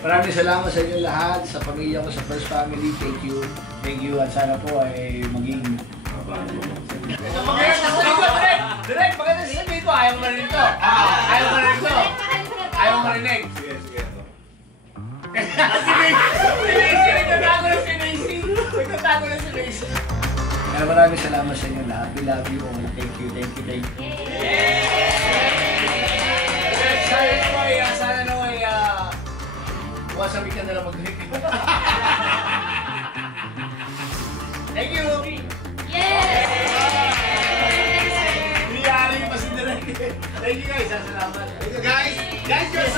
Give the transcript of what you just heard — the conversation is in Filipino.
Maraming salamat sa inyo lahat, sa pamilya ko, sa First Family. Thank you. Thank you. At sana po ay maging... Direk, maganda siya dito. Ayaw mo marinig to. Ayaw mo marinig to. Ayaw mo marinig. Sige, sige. Nagtatago na si Macy. Nagtatago na si Macy. Kaya maraming salamat sa inyo lahat. We love you all. Thank you, thank you, thank you. Sana naman ay wasabi ka na lang mag-drink. Thank you! Yes! Hindi ari pa si Direk. Thank you guys. Salamat. Guys, you're